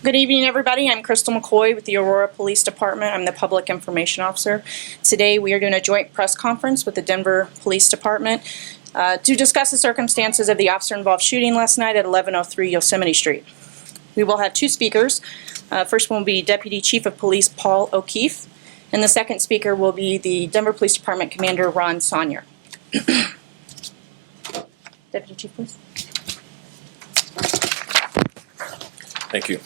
Good evening, everybody. I'm Crystal McCoy with the Aurora Police Department. I'm the Public Information Officer. Today we are doing a joint press conference with the Denver Police Department to discuss the circumstances of the officer-involved shooting last night at 1103 Yosemite Street. We will have two speakers. First one will be Deputy Chief of Police Paul O'Keefe, and the second speaker will be the Denver Police Department Commander Ron Sonyer. Deputy Chief, please. Thank you.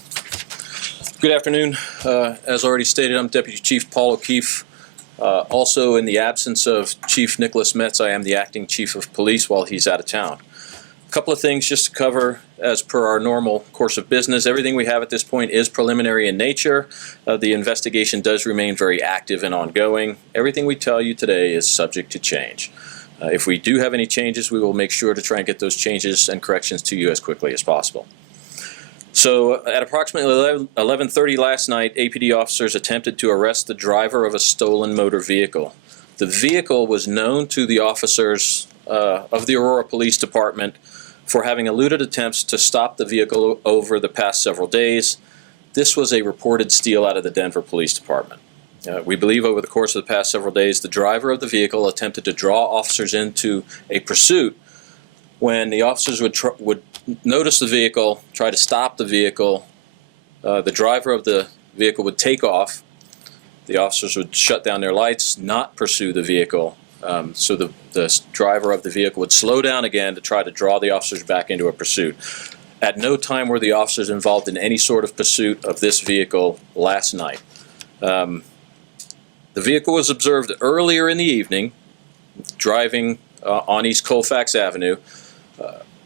Good afternoon. As already stated, I'm Deputy Chief Paul O'Keefe. Also, in the absence of Chief Nicholas Metz, I am the Acting Chief of Police while he's out of town. A couple of things just to cover as per our normal course of business. Everything we have at this point is preliminary in nature. The investigation does remain very active and ongoing. Everything we tell you today is subject to change. If we do have any changes, we will make sure to try and get those changes and corrections to you as quickly as possible. So at approximately 11:30 last night, APD officers attempted to arrest the driver of a stolen motor vehicle. The vehicle was known to the officers of the Aurora Police Department for having eluded attempts to stop the vehicle over the past several days. This was a reported steal out of the Denver Police Department. We believe over the course of the past several days, the driver of the vehicle attempted to draw officers into a pursuit. When the officers would notice the vehicle, try to stop the vehicle, the driver of the vehicle would take off. The officers would shut down their lights, not pursue the vehicle. So the driver of the vehicle would slow down again to try to draw the officers back into a pursuit. At no time were the officers involved in any sort of pursuit of this vehicle last night. The vehicle was observed earlier in the evening, driving on East Colfax Avenue.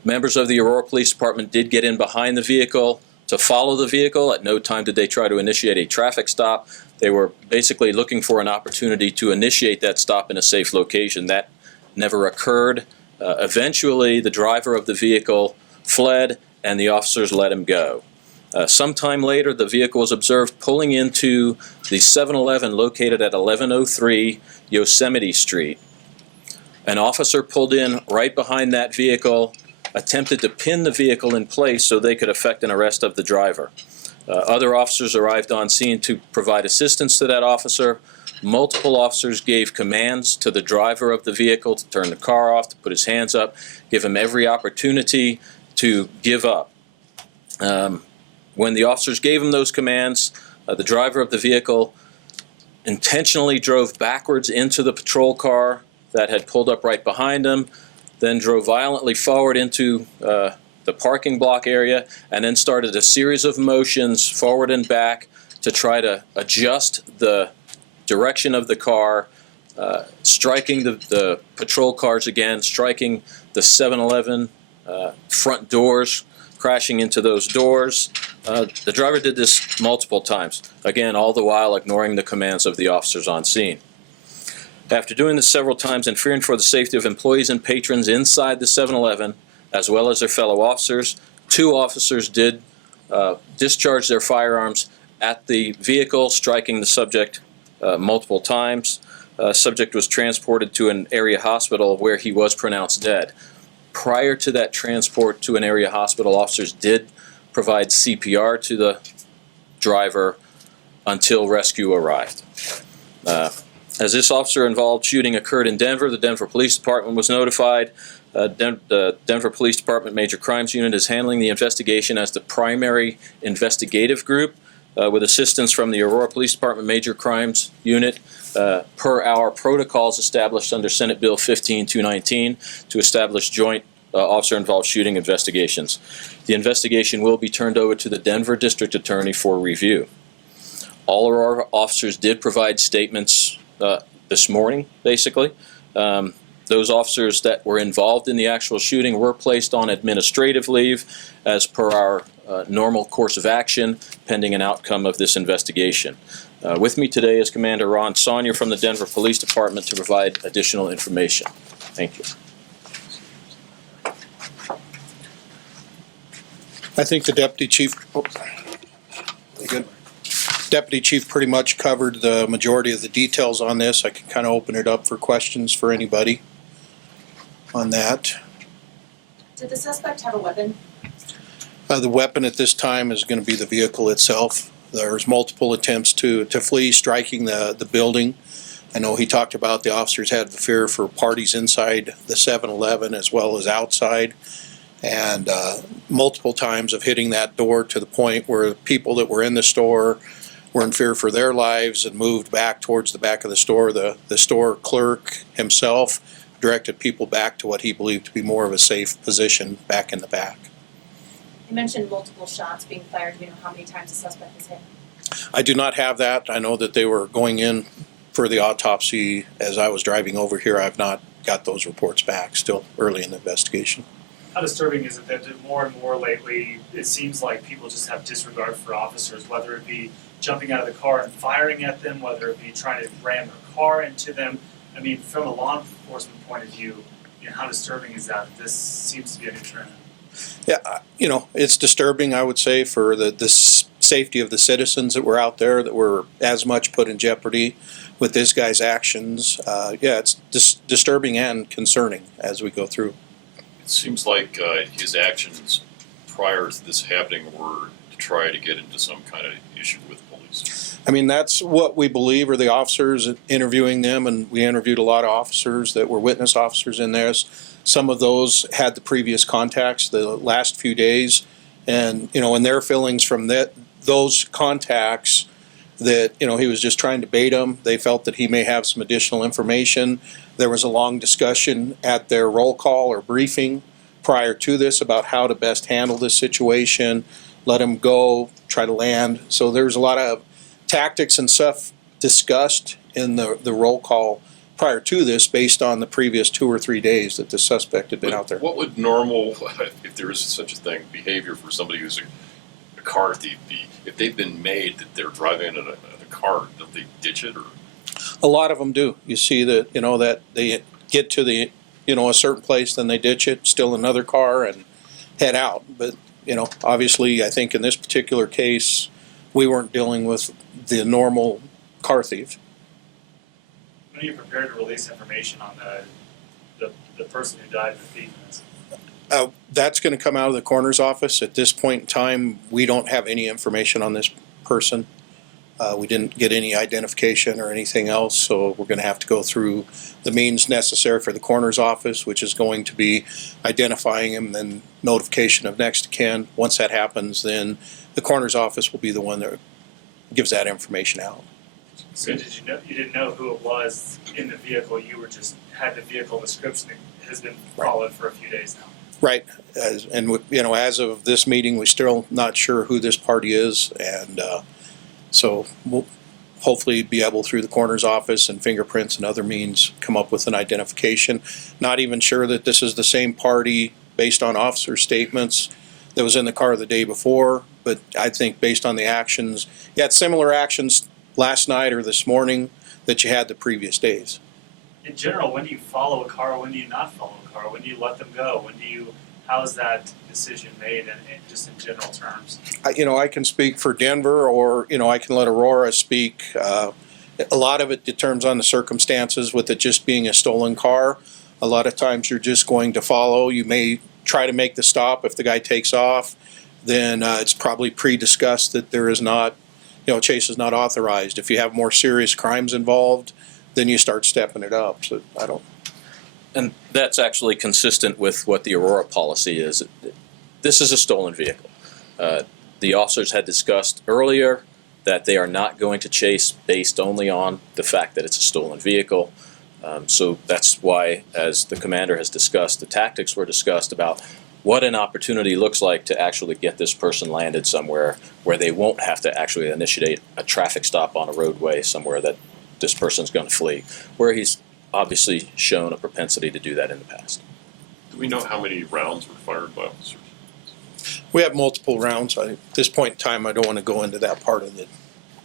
Members of the Aurora Police Department did get in behind the vehicle to follow the vehicle. At no time did they try to initiate a traffic stop. They were basically looking for an opportunity to initiate that stop in a safe location. That never occurred. Eventually, the driver of the vehicle fled and the officers let him go. Sometime later, the vehicle was observed pulling into the 7-Eleven located at 1103 Yosemite Street. An officer pulled in right behind that vehicle, attempted to pin the vehicle in place so they could effect an arrest of the driver. Other officers arrived on scene to provide assistance to that officer. Multiple officers gave commands to the driver of the vehicle to turn the car off, to put his hands up, give him every opportunity to give up. When the officers gave him those commands, the driver of the vehicle intentionally drove backwards into the patrol car that had pulled up right behind him, then drove violently forward into the parking block area, and then started a series of motions forward and back to try to adjust the direction of the car, striking the patrol cars again, striking the 7-Eleven front doors, crashing into those doors. The driver did this multiple times, again, all the while ignoring the commands of the officers on scene. After doing this several times and fearing for the safety of employees and patrons inside the 7-Eleven, as well as their fellow officers, two officers did discharge their firearms at the vehicle, striking the subject multiple times. Subject was transported to an area hospital where he was pronounced dead. Prior to that transport to an area hospital, officers did provide CPR to the driver until rescue arrived. As this officer-involved shooting occurred in Denver, the Denver Police Department was notified. The Denver Police Department Major Crimes Unit is handling the investigation as the primary investigative group with assistance from the Aurora Police Department Major Crimes Unit per our protocols established under Senate Bill 15219 to establish joint officer-involved shooting investigations. The investigation will be turned over to the Denver District Attorney for review. All Aurora officers did provide statements this morning, basically. Those officers that were involved in the actual shooting were placed on administrative leave as per our normal course of action pending an outcome of this investigation. With me today is Commander Ron Sonyer from the Denver Police Department to provide additional information. Thank you. I think the Deputy Chief, Deputy Chief pretty much covered the majority of the details on this. I can kind of open it up for questions for anybody on that. Did the suspect have a weapon? The weapon at this time is going to be the vehicle itself. There's multiple attempts to flee, striking the building. I know he talked about the officers had the fear for parties inside the 7-Eleven as well as outside, and multiple times of hitting that door to the point where people that were in the store were in fear for their lives and moved back towards the back of the store. The store clerk himself directed people back to what he believed to be more of a safe position back in the back. You mentioned multiple shots being fired. Do you know how many times the suspect was hit? I do not have that. I know that they were going in for the autopsy as I was driving over here. I've not got those reports back. Still early in the investigation. How disturbing is it that more and more lately it seems like people just have disregard for officers, whether it be jumping out of the car and firing at them, whether it be trying to ram their car into them? I mean, from a law enforcement point of view, how disturbing is that? This seems to be a new trend. Yeah, it's disturbing, I would say, for the safety of the citizens that were out there that were as much put in jeopardy with this guy's actions. It's disturbing and concerning as we go through. It seems like his actions prior to this happening were to try to get into some kind of issue with police. I mean, that's what we believe, are the officers interviewing them, and we interviewed a lot of officers that were witness officers in this. Some of those had the previous contacts the last few days, and in their feelings from those contacts that he was just trying to bait them. They felt that he may have some additional information. There was a long discussion at their roll call or briefing prior to this about how to best handle this situation, let him go, try to land. So there's a lot of tactics and stuff discussed in the roll call prior to this based on the previous 2 or 3 days that the suspect had been out there. What would normal, if there is such a thing, behavior for somebody who's a car thief be? If they've been made that they're driving in a car, don't they ditch it? Or a lot of them do. You see that, that they get to the, a certain place, then they ditch it, steal another car and head out. But, obviously I think in this particular case, we weren't dealing with the normal car thief. When are you prepared to release information on the person who died, the thief? That's going to come out of the coroner's office. At this point in time, we don't have any information on this person. We didn't get any identification or anything else, so we're going to have to go through the means necessary for the coroner's office, which is going to be identifying him, then notification of next of kin. Once that happens, then the coroner's office will be the one that gives that information out. So you didn't know who it was in the vehicle? You were just had the vehicle description that has been followed for a few days now. Right, as of this meeting, we're still not sure who this party is, and so we'll hopefully be able, through the coroner's office and fingerprints and other means, come up with an identification. Not even sure that this is the same party based on officer statements that was in the car the day before, but I think based on the actions, you had similar actions last night or this morning that you had the previous days. In general, when do you follow a car? When do you not follow a car? When do you let them go? How is that decision made, and just in general terms? I can speak for Denver, or I can let Aurora speak. A lot of it determines on the circumstances. With it just being a stolen car, a lot of times you're just going to follow. You may try to make the stop. If the guy takes off, then it's probably pre-discussed that there is not, chase is not authorized. If you have more serious crimes involved, then you start stepping it up. So I don't. And that's actually consistent with what the Aurora policy is. This is a stolen vehicle. The officers had discussed earlier that they are not going to chase based only on the fact that it's a stolen vehicle. So that's why, as the commander has discussed, the tactics were discussed about what an opportunity looks like to actually get this person landed somewhere where they won't have to actually initiate a traffic stop on a roadway somewhere that this person's going to flee, where he's obviously shown a propensity to do that in the past. do we know how many rounds were fired by officers? We have multiple rounds. At this point in time, I don't want to go into that part of the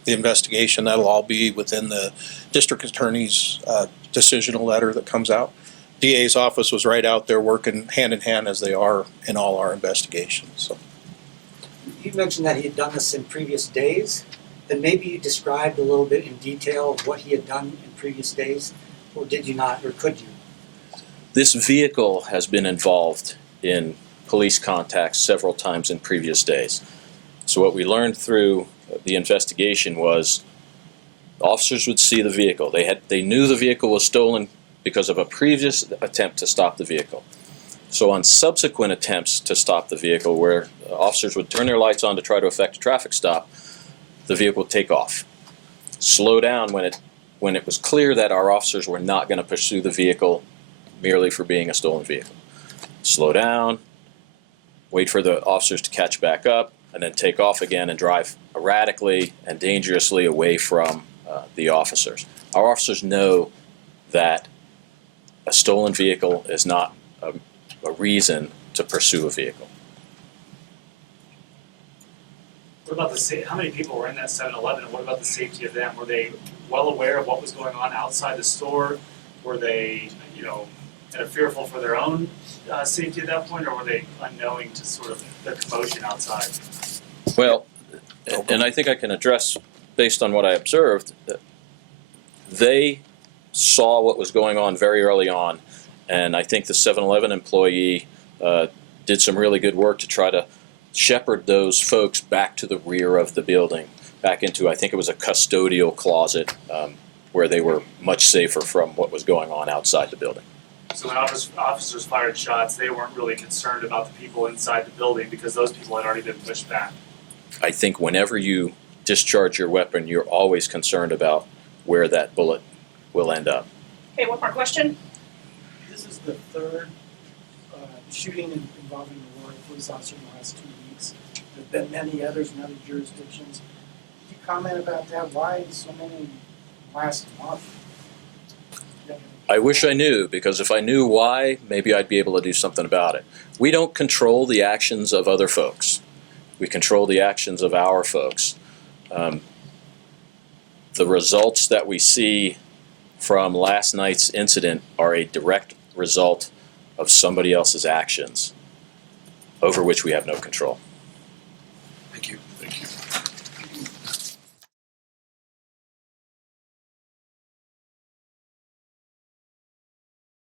investigation. That'll all be within the district attorney's decisional letter that comes out. DA's office was right out there working hand in hand as they are in all our investigations. So. You mentioned that he had done this in previous days. Then maybe you described a little bit in detail what he had done in previous days, or did you not, or could you? This vehicle has been involved in police contacts several times in previous days. So what we learned through the investigation was officers would see the vehicle. They knew the vehicle was stolen because of a previous attempt to stop the vehicle. So on subsequent attempts to stop the vehicle, where officers would turn their lights on to try to effect a traffic stop, the vehicle would take off. Slow down when it was clear that our officers were not going to pursue the vehicle merely for being a stolen vehicle. Slow down, wait for the officers to catch back up, and then take off again and drive erratically and dangerously away from the officers. Our officers know that a stolen vehicle is not a reason to pursue a vehicle. What about how many people were in that 7-Eleven, and what about the safety of them? Were they well aware of what was going on outside the store? Were they, kind of fearful for their own safety at that point, or were they unknowing to sort of the commotion outside? Well, and I think I can address, based on what I observed, that they saw what was going on very early on, and I think the 7-Eleven employee did some really good work to try to shepherd those folks back to the rear of the building, back into, I think it was a custodial closet, where they were much safer from what was going on outside the building. So when officers fired shots, they weren't really concerned about the people inside the building because those people had already been pushed back. I think whenever you discharge your weapon, you're always concerned about where that bullet will end up. Okay, one more question? This is the third shooting involving a Aurora police officer in the last 2 weeks. There have been many others in other jurisdictions. Could you comment about that? Why so many last month? I wish I knew, because if I knew why, maybe I'd be able to do something about it. We don't control the actions of other folks. We control the actions of our folks. The results that we see from last night's incident are a direct result of somebody else's actions over which we have no control. Thank you.